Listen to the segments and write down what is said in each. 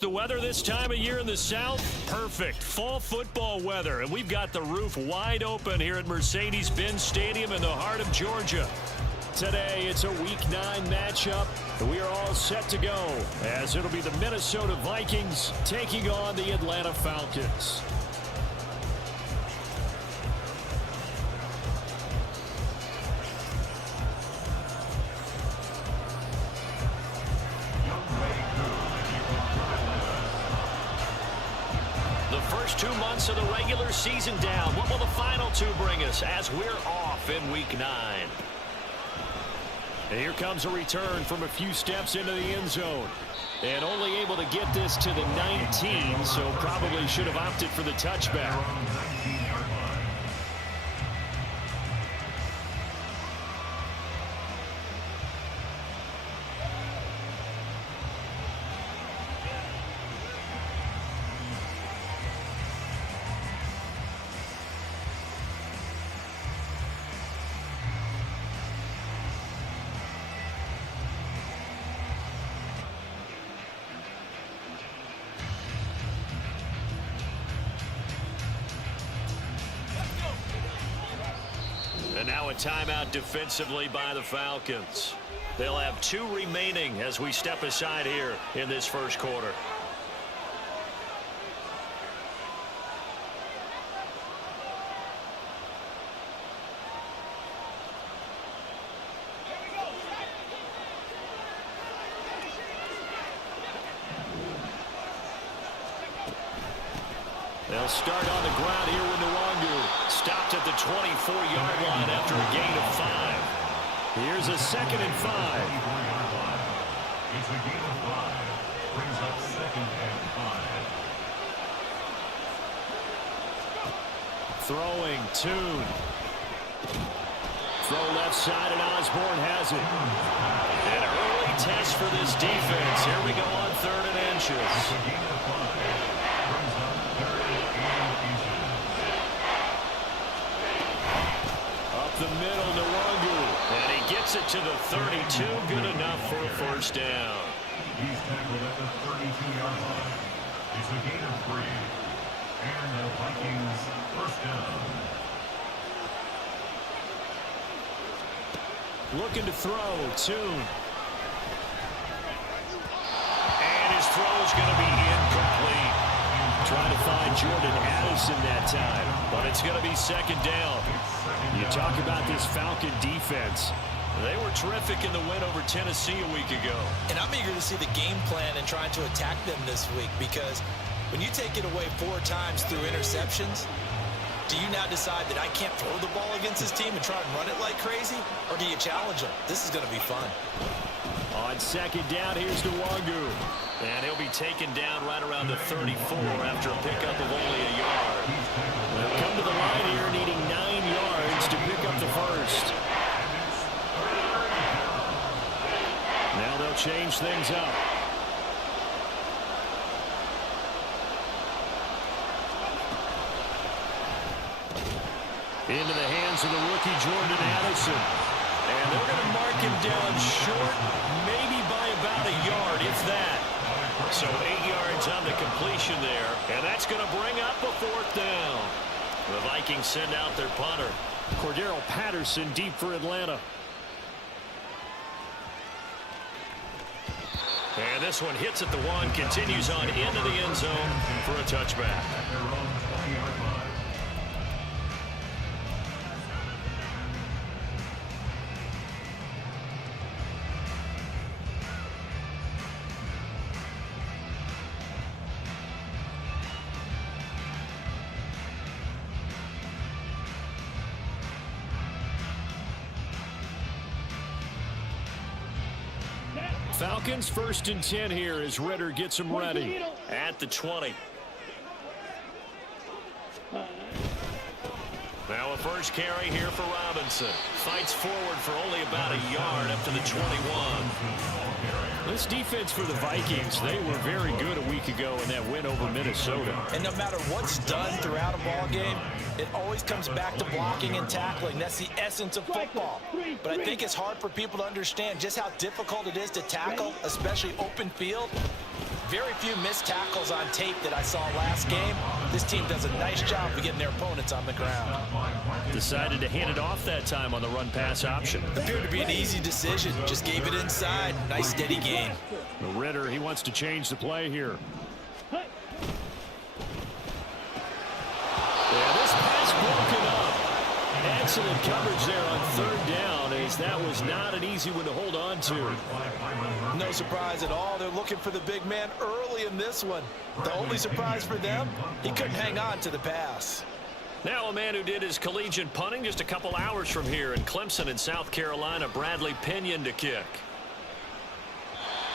The weather this time of year in the South, perfect. Fall football weather, and we've got the roof wide open here at Mercedes-Benz Stadium in the heart of Georgia. Today, it's a Week 9 matchup, and we are all set to go, as it'll be the Minnesota Vikings taking on the Atlanta Falcons. First 2 months of the regular season down. What will the final two bring us as we're off in Week 9? And here comes a return from a few steps into the end zone. And only able to get this to the 19, so probably should have opted for the touchback. And now a timeout defensively by the Falcons. They'll have 2 remaining as we step aside here in this first quarter. They'll start on the ground here with Nwangu. Stopped at the 24-yard line after a gain of 5. Here's a 2nd and 5. It's a gain of 5. Brings up 2nd and 5. Throwing, Tune. Throw left side, and Osborne has it. An early test for this defense. Here we go on 3rd and inches. It's a gain of 5. Brings up 3rd and inches. Up the middle, Nwangu. And he gets it to the 32. Good enough for a first down. He's tackled at the 32-yard line. It's a gain of 3. And the Vikings first down. Looking to throw, Tune. And his throw is going to be incomplete. Trying to find Jordan Addison that time, but it's going to be 2nd down. You talk about this Falcon defense. They were terrific in the win over Tennessee a week ago. And I'm eager to see the game plan and trying to attack them this week, because when you take it away 4 times through interceptions, do you now decide that I can't throw the ball against this team and try and run it like crazy? Or do you challenge them? This is going to be fun. On 2nd down, here's Nwangu. And he'll be taken down right around the 34 after a pickup of only a yard. They'll come to the line here needing 9 yards to pick up the first. Now they'll change things up. Into the hands of the rookie Jordan Addison. And they're going to mark him down short, maybe by about a yard, if that. So 8 yards on the completion there, and that's going to bring up a 4th down. The Vikings send out their punter. Cordero Patterson deep for Atlanta. And this one hits at the 1, continues on into the end zone for a touchback. Falcons 1st and 10 here as Ritter gets them ready at the 20. Now a first carry here for Robinson. Fights forward for only about a yard up to the 21. This defense for the Vikings, they were very good a week ago in that win over Minnesota. And no matter what's done throughout a ball game, it always comes back to blocking and tackling. That's the essence of football. But I think it's hard for people to understand just how difficult it is to tackle, especially open field. Very few missed tackles on tape that I saw last game. This team does a nice job of getting their opponents on the ground. Decided to hand it off that time on the run-pass option. Appeared to be an easy decision. Just gave it inside. Nice, steady gain. Ritter, he wants to change the play here. Yeah, this pass broken up. Excellent coverage there on 3rd down, as that was not an easy one to hold on to. No surprise at all. They're looking for the big man early in this one. The only surprise for them, he couldn't hang on to the pass. Now a man who did his collegiate punting just a couple hours from here in Clemson in South Carolina, Bradley Pinion to kick.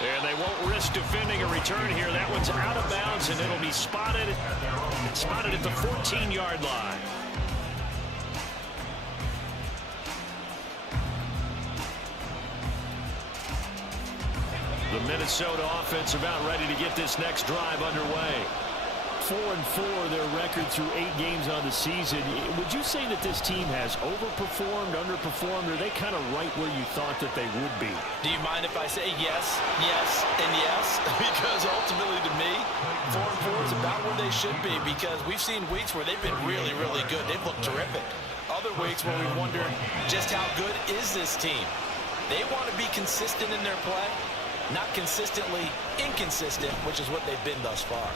And they won't risk defending a return here. That one's out of bounds, and it'll be spotted at the 14-yard line. The Minnesota offense about ready to get this next drive underway. 4-4 their record through 8 games on the season. Would you say that this team has overperformed, underperformed, or are they kind of right where you thought that they would be? Do you mind if I say yes, yes, and yes? Because ultimately to me, 4-4 is about where they should be, because we've seen weeks where they've been really, really good. They've looked terrific. Other weeks where we wonder just how good is this team. They want to be consistent in their play, not consistently inconsistent, which is what they've been thus far.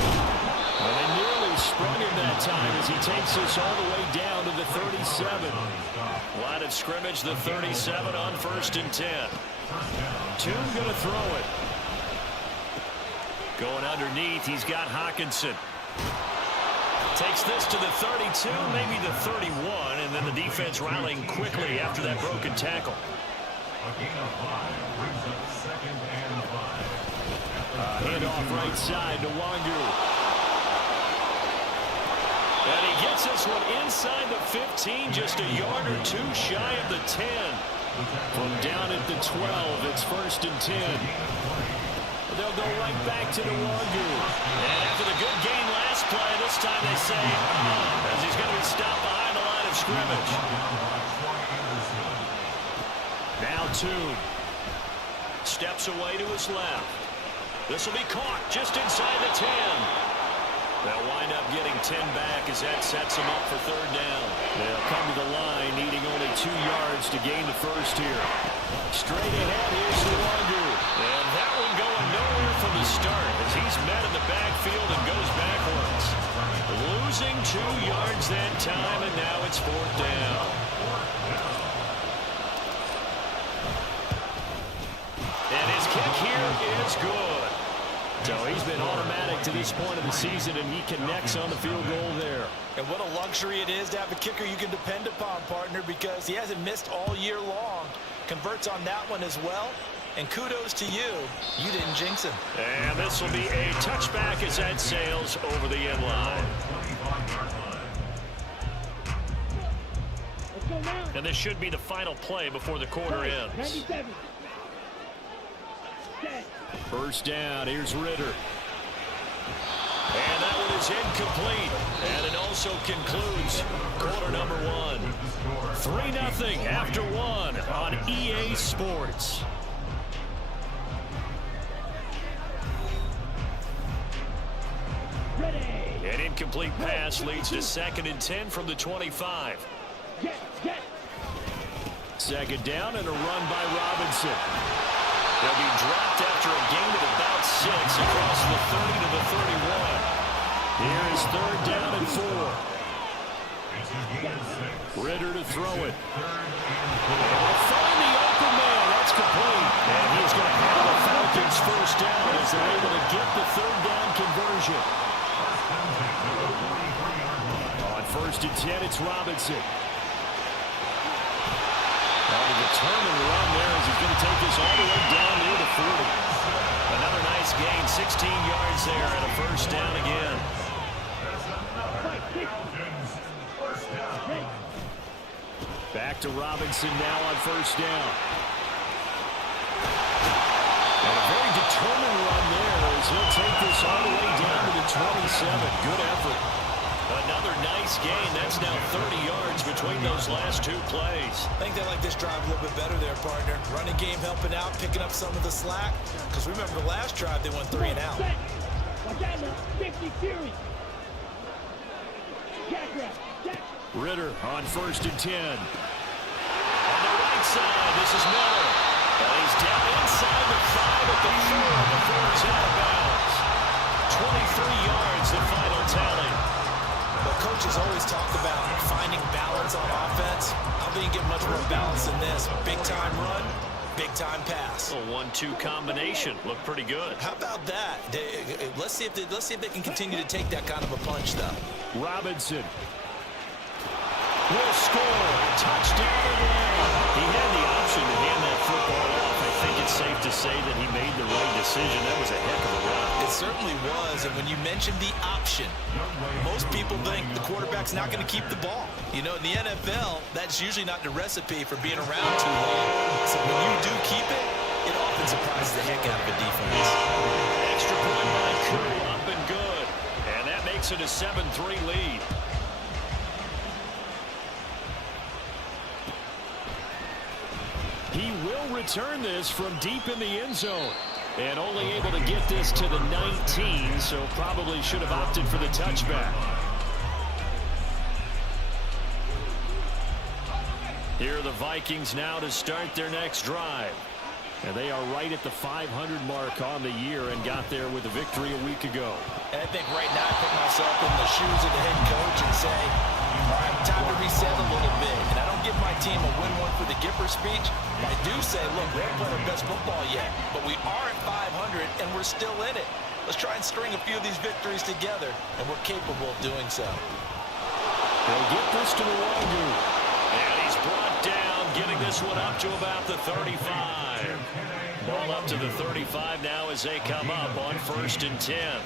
Well, they nearly sprung him that time as he takes this all the way down to the 37. Line of scrimmage, the 37 on 1st and 10. Toon going to throw it. Going underneath, he's got Hawkinson. Takes this to the 32, maybe the 31, and then the defense rallying quickly after that broken tackle. A gain of 5 brings up 2nd and 5. Handoff right side to Wangu. And he gets this one inside the 15, just a yard or two shy of the 10. From down at the 12, it's 1st and 10. They'll go right back to the Wangu. And after the good gain last play, this time they say, as he's going to be stopped behind the line of scrimmage. Now Toon steps away to his left. This will be caught just inside the 10. They'll wind up getting 10 back as that sets them up for 3rd down. They'll come to the line needing only 2 yards to gain the first here. Straight ahead, here's the Wangu. And that one going nowhere from the start as he's met in the backfield and goes backwards. Losing 2 yards that time, and now it's 4th down. And his kick here is good. So he's been automatic to this point of the season, and he connects on the field goal there. And what a luxury it is to have a kicker you can depend upon, partner, because he hasn't missed all year long. Converts on that one as well. And kudos to you. You didn't jinx him. And this will be a touchback as that sails over the end line. And this should be the final play before the quarter ends. 1st down, here's Ritter. And that one is incomplete. And it also concludes quarter number 1. 3-0 after 1 on EA Sports. An incomplete pass leads to 2nd and 10 from the 25. 2nd down and a run by Robinson. They'll be dropped after a gain of about 6 across the 30 to the 31. Here is 3rd down and 4. Ritter to throw it. They'll find the open man. That's complete. And he's going to have the Falcons 1st down as they're able to get the 3rd down conversion. On 1st and 10, it's Robinson. A determined run there as he's going to take this all the way down near the 40. Another nice gain, 16 yards there, and a first down again. Back to Robinson now on first down. And a very determined run there as he'll take this all the way down to the 27. Good effort. Another nice gain. That's now 30 yards between those last two plays. I think they like this drive a little bit better there, partner. Running game helping out, picking up some of the slack. Because remember the last drive, they went 3 and out. Ritter on first and 10. On the right side, this is Miller. And he's down inside the 5 at the 4 before he's out of bounds. 23 yards, the final tally. But coaches always talk about finding balance on offense. I don't think you get much more balance than this. Big-time run, big-time pass. A 1-2 combination. Looked pretty good. How about that? Let's see if they can continue to take that kind of a punch, though. Robinson will score. Touchdown Atlanta. He had the option to hand that football off. I think it's safe to say that he made the right decision. That was a heck of a run. It certainly was, and when you mentioned the option, most people think the quarterback's not going to keep the ball. You know, in the NFL, that's usually not the recipe for being around too long. So when you do keep it, it often surprises the heck out of a defense. Extra point by Crew, up and good. And that makes it a 7-3 lead. He will return this from deep in the end zone. And only able to get this to the 19, so probably should have opted for the touchback. Here are the Vikings now to start their next drive. And they are right at the 500 mark on the year and got there with a victory a week ago. And I think right now I put myself in the shoes of the head coach and say, all right, time to reset a little bit. And I don't give my team a win one for the Gipper speech. I do say, look, we haven't played our best football yet, but we are at 500 and we're still in it. Let's try and string a few of these victories together, and we're capable of doing so. They'll get this to Nwangu. And he's brought down, getting this one up to about the 35. Ball up to the 35 now as they come up on first and 10.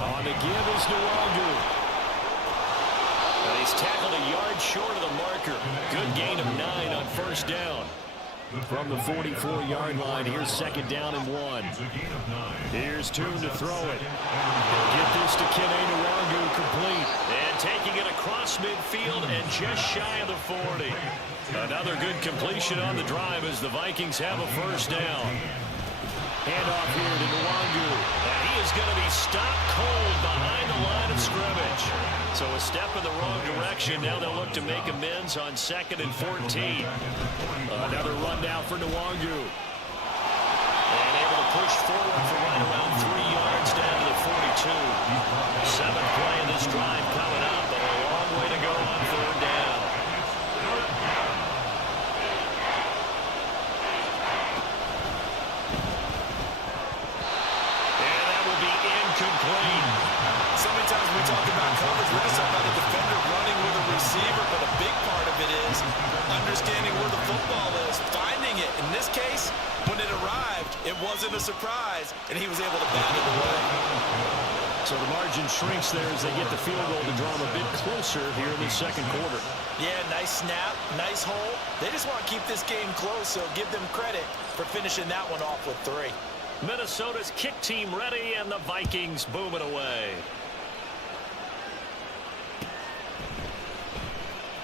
On the give is Nwangu. And he's tackled a yard short of the marker. Good gain of 9 on first down. From the 44-yard line, here's second down and 1. Here's Toon to throw it. He'll get this to Kene Nwangu complete. And taking it across midfield and just shy of the 40. Another good completion on the drive as the Vikings have a first down. Handoff here to Nwangu. And he is going to be stopped cold behind the line of scrimmage. So a step in the wrong direction. Now they'll look to make amends on second and 14. Another run down for Nwangu. And able to push forward for right around 3 yards down to the 42. 7th play in this drive coming up, but a long way to go on third down. And that will be incomplete. So many times we talk about coverage, we're just talking about the defender running with a receiver, but a big part of it is understanding where the football is, finding it. In this case, when it arrived, it wasn't a surprise, and he was able to bat it away. So the margin shrinks there as they get the field goal to draw them a bit closer here in the second quarter. Yeah, nice snap, nice hole. They just want to keep this game close, so give them credit for finishing that one off with 3. Minnesota's kick team ready, and the Vikings boom it away.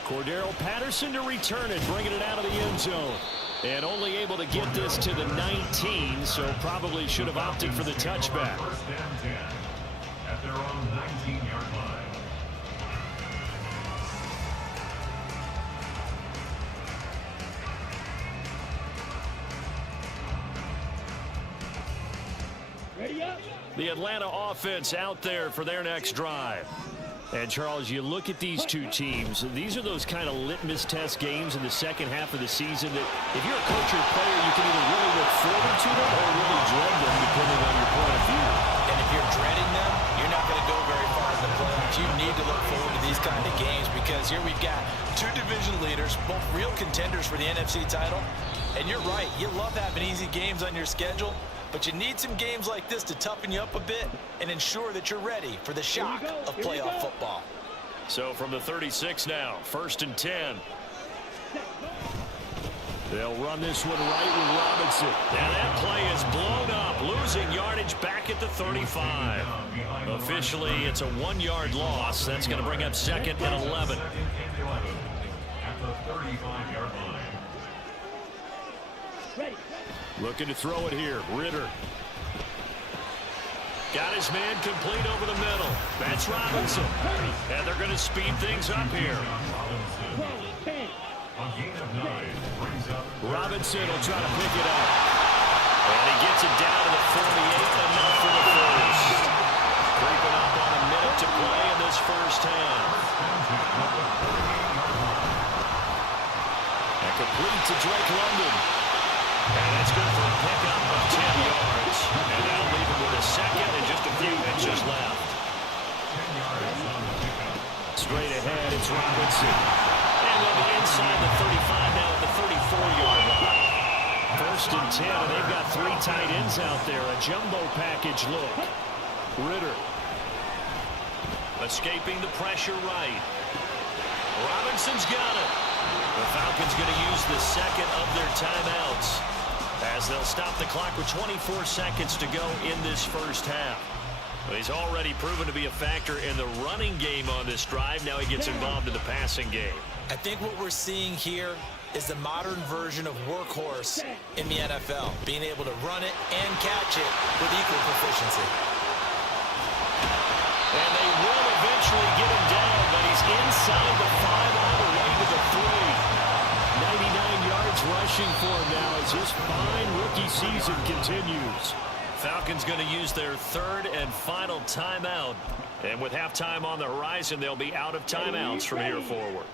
Cordero Patterson to return it, bringing it out of the end zone. And only able to get this to the 19, so probably should have opted for the touchback. First down 10 at their own 19-yard line. Ready up. The Atlanta offense out there for their next drive. And, Charles, you look at these two teams, these are those kind of litmus test games in the second half of the season that if you're a coach or player, you can either really look forward to them or really dread them, depending on your point of view. And if you're dreading them, you're not going to go very far in the playoffs. You need to look forward to these kind of games because here we've got 2 division leaders, both real contenders for the NFC title, And you're right, you love having easy games on your schedule, but you need some games like this to toughen you up a bit and ensure that you're ready for the shock of playoff football. So from the 36 now, 1st and 10. They'll run this one right with Robinson. Now that play is blown up, losing yardage back at the 35. Officially, it's a 1-yard loss. That's going to bring up 2nd and 11. At the 35-yard line. Looking to throw it here. Ritter. Got his man complete over the middle. That's Robinson. And they're going to speed things up here. Robinson will try to pick it up. And he gets it down to the 48, enough for the first. Creeping up on a minute to play in this first half. And complete to Drake London. And that's good for a pickup of 10 yards. And that'll leave him with a second and just a few inches left. Straight ahead, it's Robinson. And they'll be inside the 35 now at the 34-yard line. 1st and 10, and they've got 3 tight ends out there. A jumbo package look. Ritter. Escaping the pressure right. Robinson's got it. The Falcons going to use the second of their timeouts as they'll stop the clock with 24 seconds to go in this first half. Well, he's already proven to be a factor in the running game on this drive. Now he gets involved in the passing game. I think what we're seeing here is the modern version of workhorse in the NFL, being able to run it and catch it with equal proficiency. And they will eventually get him down, but he's inside the 5 all the way to the 3. 99 yards rushing for him now as his fine rookie season continues. Falcons going to use their 3rd and final timeout. And with halftime on the horizon, they'll be out of timeouts from here forward.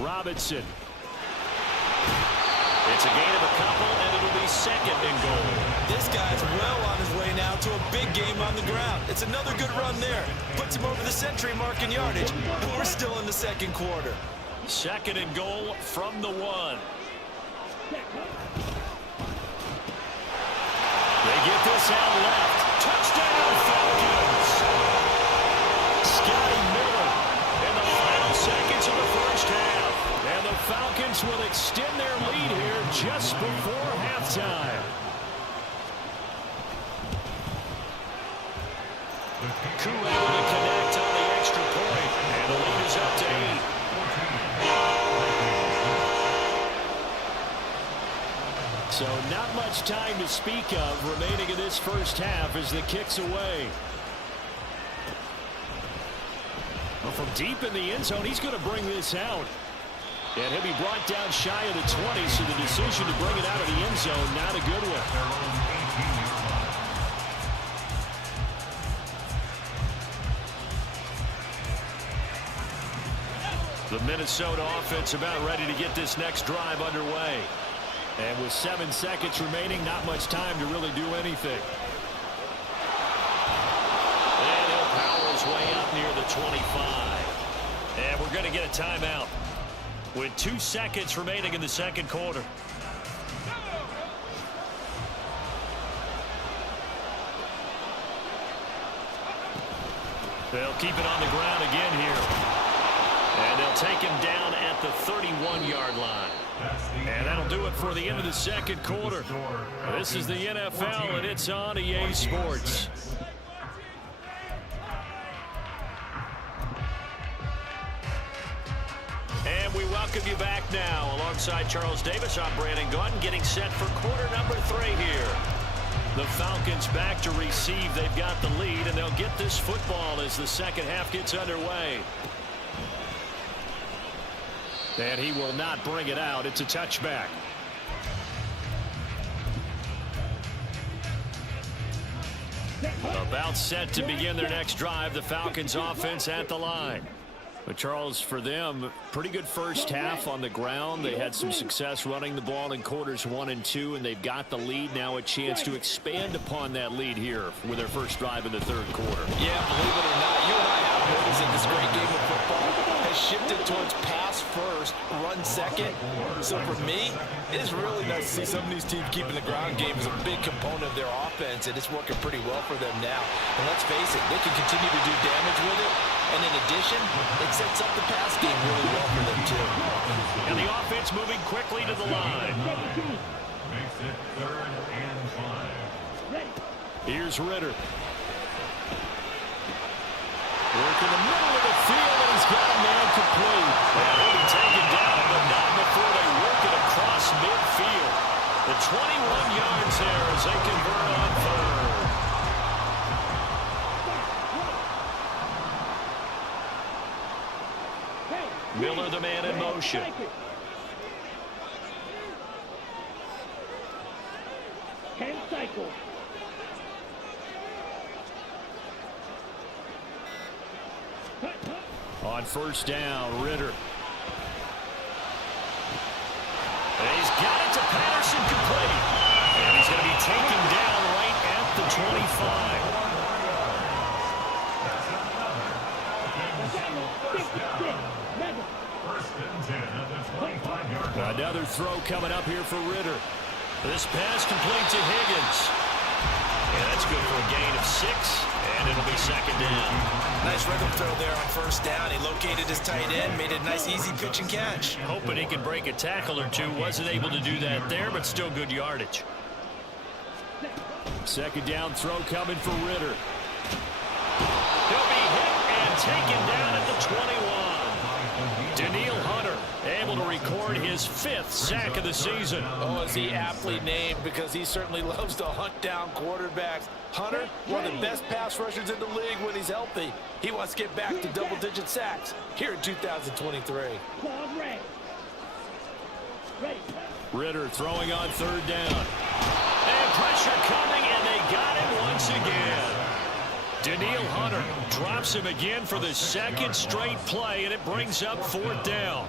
Robinson. It's a gain of a couple, and it'll be 2nd and goal. This guy's well on his way now to a big game on the ground. It's another good run there. Puts him over the century mark in yardage, and we're still in the 2nd quarter. 2nd and goal from the 1. They get this out left. Touchdown, Falcons! Scotty Miller in the final seconds of the first half. And the Falcons will extend their lead here just before halftime. Koo able to connect on the extra point. And the lead is up to 8. So not much time to speak of remaining in this first half as the kick's away. Well, from deep in the end zone, he's going to bring this out. And he'll be brought down shy of the 20, so the decision to bring it out of the end zone, not a good one. The Minnesota offense about ready to get this next drive underway. And with 7 seconds remaining, not much time to really do anything. And he'll power his way up near the 25. And we're going to get a timeout with 2 seconds remaining in the 2nd quarter. They'll keep it on the ground again here. And they'll take him down at the 31-yard line. And that'll do it for the end of the 2nd quarter. This is the NFL, and it's on EA Sports. And we welcome you back now. Alongside Charles Davis, I'm Brandon Gaudin, getting set for quarter number 3 here. The Falcons back to receive. They've got the lead, and they'll get this football as the second half gets underway. And he will not bring it out. It's a touchback. About set to begin their next drive. The Falcons offense at the line. But Charles, for them, pretty good first half on the ground. They had some success running the ball in quarters 1 and 2, and they've got the lead. Now a chance to expand upon that lead here with their first drive in the 3rd quarter. Yeah, believe it or not, you and I have noticed in this great game of football, I shifted towards pass first, run second. So for me, it is really nice to see some of these teams keeping the ground game as a big component of their offense, and it's working pretty well for them now. And let's face it, they can continue to do damage with it. And in addition, it sets up the pass game really well for them too. And the offense moving quickly to the line. Makes it 3rd and 5. Here's Ritter. Work in the middle of the field, and he's got a man complete. And he'll be taken down, but not before they work it across midfield. The 21 yards there as they convert on 3rd. Miller, the man in motion. On 1st down, Ritter. And he's got it to Patterson, complete. And he's going to be taken down right at the 25. Another throw coming up here for Ritter. This pass complete to Higgins. And that's good for a gain of 6, and it'll be 2nd down. Nice rhythm throw there on 1st down. He located his tight end, made it a nice, easy pitch and catch. Hoping he could break a tackle or two. Wasn't able to do that there, but still good yardage. 2nd down throw coming for Ritter. He'll be hit and taken down at the 21. Daniil Hunter able to record his 5th sack of the season. Oh, is he aptly named, because he certainly loves to hunt down quarterbacks. Hunter, one of the best pass rushers in the league when he's healthy. He wants to get back to double-digit sacks here in 2023. Ritter throwing on 3rd down. And pressure coming, and they got him once again. Daniil Hunter drops him again for the 2nd straight play, and it brings up 4th down.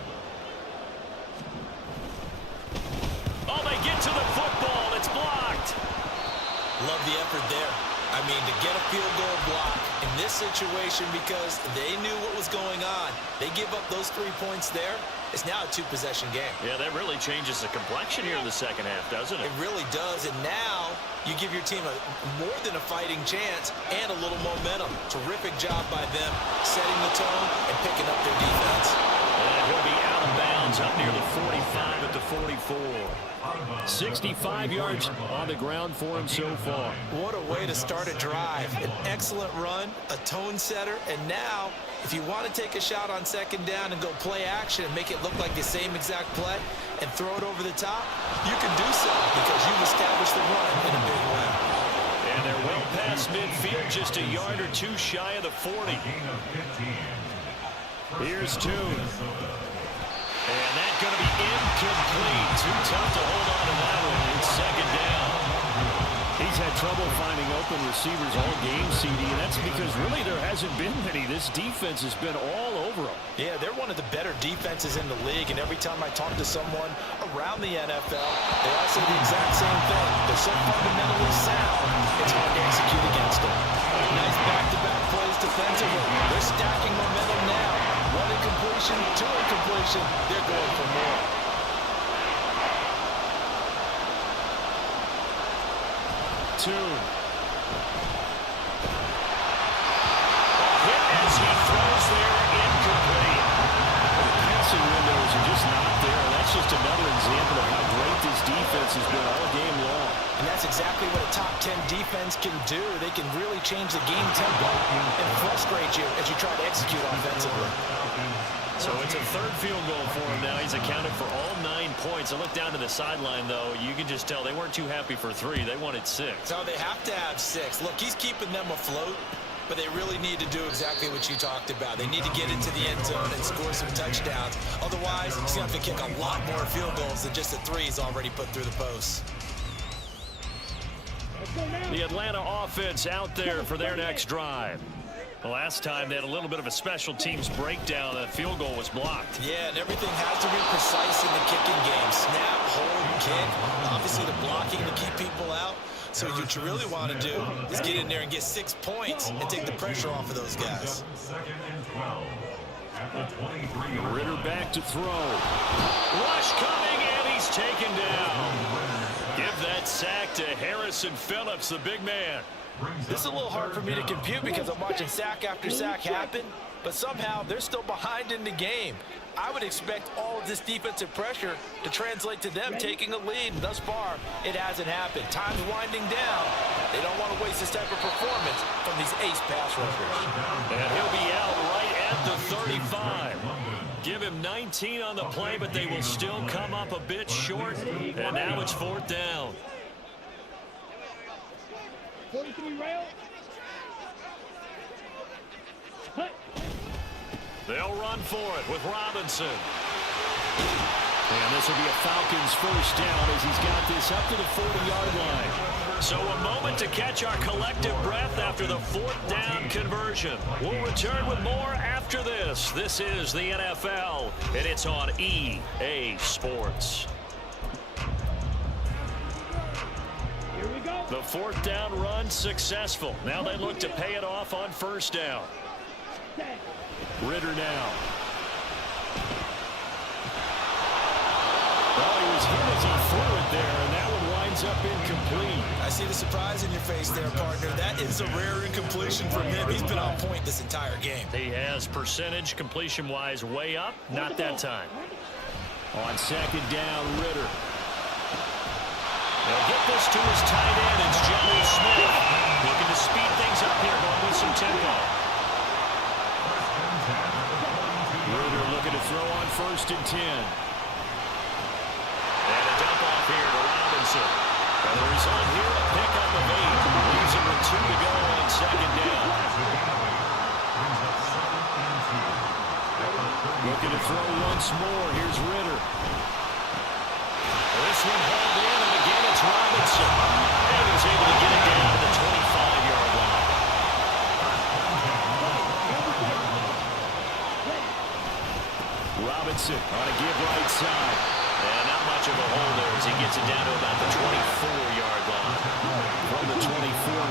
Oh, they get to the football. It's blocked. Love the effort there. I mean, to get a field goal block in this situation, because they knew what was going on. They give up those 3 points there. It's now a 2-possession game. Yeah, that really changes the complexion here in the 2nd half, doesn't it? It really does, and now you give your team more than a fighting chance and a little momentum. Terrific job by them, setting the tone and picking up their defense. And he'll be out of bounds up near the 45 at the 44. 65 yards on the ground for him so far. What a way to start a drive. An excellent run, a tone setter, and now if you want to take a shot on 2nd down and go play action and make it look like the same exact play and throw it over the top, you can do so because you've established the run in a big way. And they're well past midfield, just a yard or 2 shy of the 40. Here's Tune. And that's going to be incomplete. Too tough to hold on to that one. It's 2nd down. He's had trouble finding open receivers all game, CD, and that's because really there hasn't been many. This defense has been all over them. Yeah, they're one of the better defenses in the league, and every time I talk to someone around the NFL, they all say the exact same thing. They're so fundamentally sound, it's hard to execute against them. Nice back-to-back plays defensively. They're stacking momentum now. 1 incompletion, 2 incompletion. They're going for more. Tune. Hit as he throws there, incomplete. The passing windows are just not there. That's just another example of how great this defense has been all game long. And that's exactly what a top 10 defense can do. They can really change the game tempo and frustrate you as you try to execute offensively. So it's a 3rd field goal for him now. He's accounted for all 9 points. I look down to the sideline, though. You can just tell they weren't too happy for 3. They wanted 6. So they have to have 6. Look, he's keeping them afloat, but they really need to do exactly what you talked about. They need to get into the end zone and score some touchdowns. Otherwise, he's going to have to kick a lot more field goals than just the 3 he's already put through the posts. The Atlanta offense out there for their next drive. The last time they had a little bit of a special teams breakdown. That field goal was blocked. Yeah, and everything has to be precise in the kicking game. Snap, hold, kick. Obviously the blocking to keep people out. So what you really want to do is get in there and get 6 points and take the pressure off of those guys. 2nd and 12 at the 23-yard Ritter line. back to throw. Rush coming, and he's taken down. Give that sack to Harrison Phillips, the big man. This is a little hard for me to compute because I'm watching sack after sack happen, but somehow they're still behind in the game. I would expect all of this defensive pressure to translate to them taking a lead. Thus far, it hasn't happened. Time's winding down. They don't want to waste this type of performance from these ace pass rushers. And he'll be out right at the 35. Give him 19 on the play, but they will still come up a bit short. And now it's 4th down. 43 rail. They'll run for it with Robinson. And this will be a Falcons first down as he's got this up to the 40-yard line. So a moment to catch our collective breath after the 4th down conversion. We'll return with more after this. This is the NFL, and it's on EA Sports. Here we go. The 4th down run successful. Now they look to pay it off on first down. Ritter now. Well, he was hit as he threw it there, and that one winds up incomplete. I see the surprise in your face there, partner. That is a rare incompletion from him. He's been on point this entire game. He has percentage completion-wise way up. Not that time. On 2nd down, Ritter. They'll get this to his tight end. It's Johnny Smith. Looking to speed things up here, going with some tempo. Ritter looking to throw on 1st and 10. And a dump off here to Robinson. And the result here, a pickup of 8. Leaves him with 2 to go on 2nd down. Looking to throw once more. Here's Ritter. This one hauled in, and again it's Robinson. And he's able to get it down to the 25-yard line. Robinson on a give right side. And not much of a hole there as he gets it down to about the 24-yard line. From the 24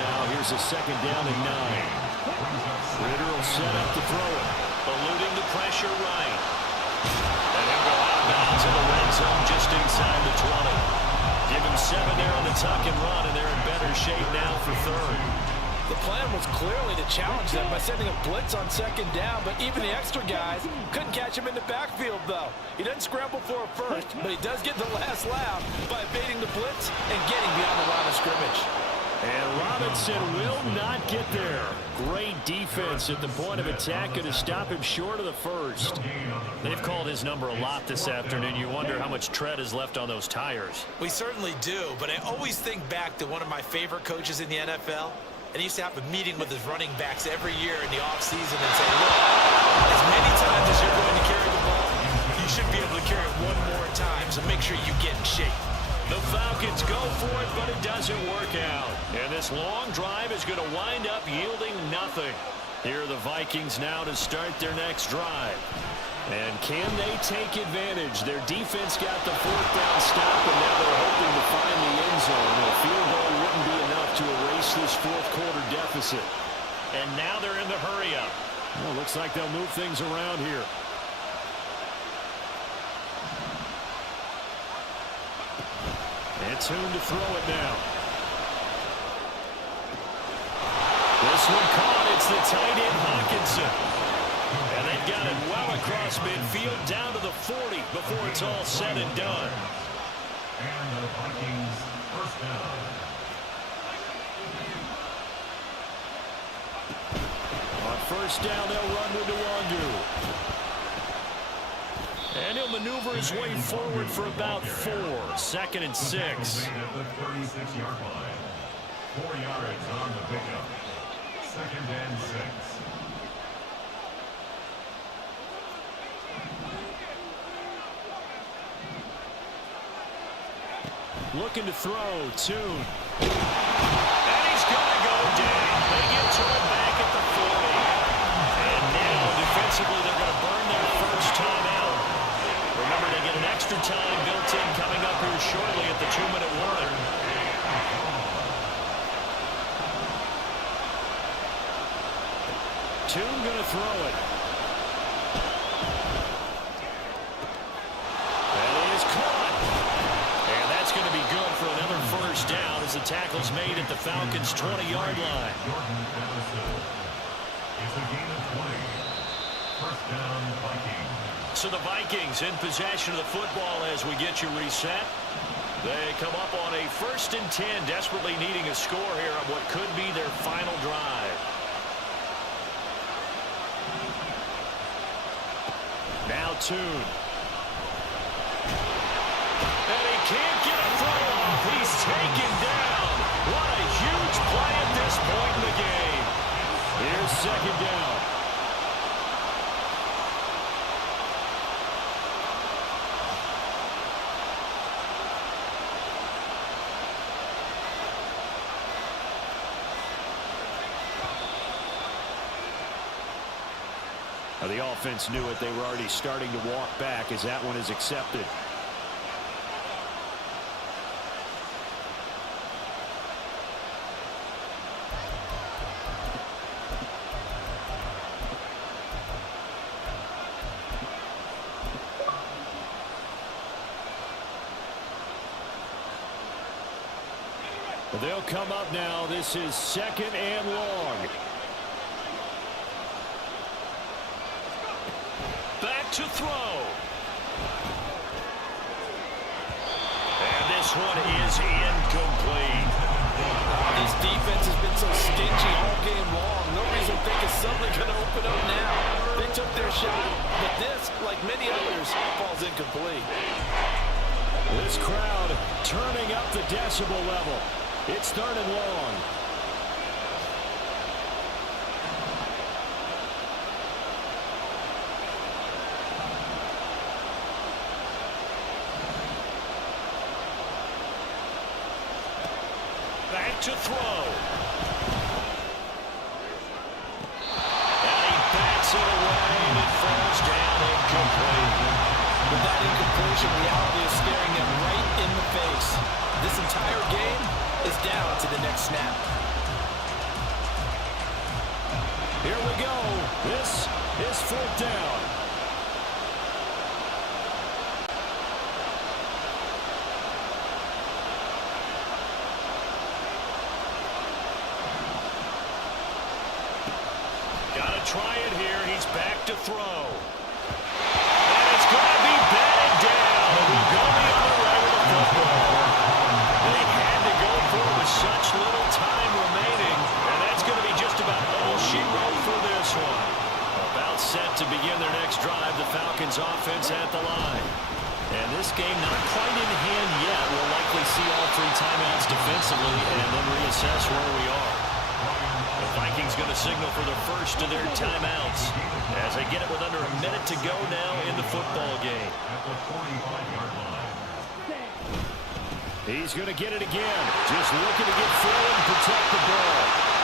now, here's a 2nd down and 9. Ritter will set up to throw it. Eluding the pressure right. And he'll go outbounds in the red zone just inside the 20. Give him 7 there on the tuck and run, and they're in better shape now for 3rd. The plan was clearly to challenge them by sending a blitz on 2nd down, but even the extra guys couldn't catch him in the backfield, though. He doesn't scramble for a first, but he does get the last laugh by evading the blitz and getting beyond the line of scrimmage. And Robinson will not get there. Great defense at the point of attack, going to stop him short of the first. They've called his number a lot this afternoon. You wonder how much tread is left on those tires. We certainly do, but I always think back to one of my favorite coaches in the NFL. And he used to have a meeting with his running backs every year in the offseason and say, look, as many times as you're going to carry the ball, you should be able to carry it one more time, so make sure you get in shape. The Falcons go for it, but it doesn't work out. And this long drive is going to wind up yielding nothing. Here are the Vikings now to start their next drive. And can they take advantage? Their defense got the 4th down stop, and now they're hoping to find the end zone. A field goal wouldn't be enough to erase this 4th quarter deficit. And now they're in the hurry-up. Well, looks like they'll move things around here. It's Hoon to throw it now. This one caught. It's the tight end Hawkinson. And they've got it well across midfield down to the 40 before it's all said and done. And the Vikings first down. On first down, they'll run with Nwandu. And he'll maneuver his way forward for about 4. 2nd and 6. At the 36-yard line. 4 yards on the pickup. 2nd and 6. Looking to throw. Tune. And he's going to go down. They get to him back at the 40. And now, defensively, they're going to burn their first time out. Remember, they get an extra time built in coming up here shortly at the 2-minute warning. Tune going to throw it. Falcons' 20-yard line. It's a gain of 20. First down, Vikings. So the Vikings in possession of the football as we get you reset. They come up on a 1st and 10, desperately needing a score here on what could be their final drive. Now Tune. And he can't get a throw off. He's taken down. What a huge play at this point in the game. Here's 2nd down. The offense knew it. They were already starting to walk back as that one is accepted. They'll come up now. This is 2nd and long. Back to throw. And this one is incomplete. This defense has been so stingy all game long. No reason to think it's suddenly going to open up now. They took their shot, but this, like many others, falls incomplete. This crowd turning up the decibel level. It's 3rd and long. Back to throw. And he bats it away, and it falls down incomplete. With that incompletion, reality is staring them right in the face. This entire game is down to the next snap. Here we go. This is 4th down. Got to try it here. He's back to throw. And it's going to be batted down. And we go the other way with the football. They had to go for it with such little time remaining. And that's going to be just about all she wrote for this one. About set to begin their next drive. The Falcons offense at the line. And this game not quite in hand yet. We'll likely see all 3 timeouts defensively and then reassess where we are. The Vikings going to signal for the first of their timeouts as they get it with under a minute to go now in the football game. At the 45-yard line. He's going to get it again. Just looking to get forward and protect the ball.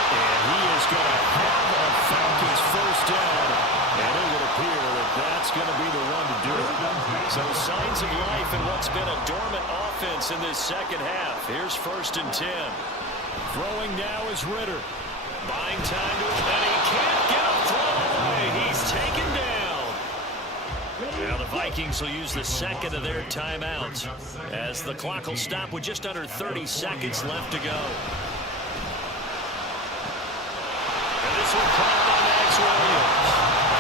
And he is going to have a Falcons first down. And it would appear that that's going to be the one to do it. So signs of life in what's been a dormant offense in this second half. Here's 1st and 10. Throwing now is Ritter. Buying time to him, and he can't get a throw away. He's taken down. Now the Vikings will use the 2nd of their timeouts as the clock will stop with just under 30 seconds left to go. And this one caught by Max Williams.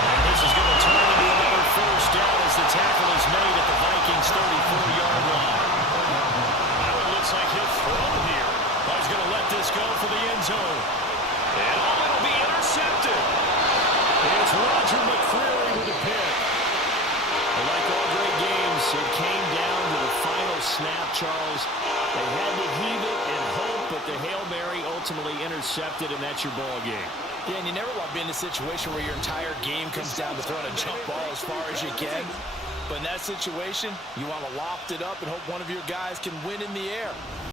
And this is going to turn into another first down as the tackle is made at the Vikings' 34-yard line. Now it looks like he'll throw here. He's going to let this go for the end zone. And it'll be intercepted. It's Roger McCreary with the pick. But like all great games, it came down to the final snap, Charles. They had to heave it and hope, but the Hail Mary ultimately intercepted, and that's your ball game. Yeah, and you never want to be in a situation where your entire game comes down to throwing a jump ball as far as you can. But in that situation, you want to loft it up and hope one of your guys can win in the air.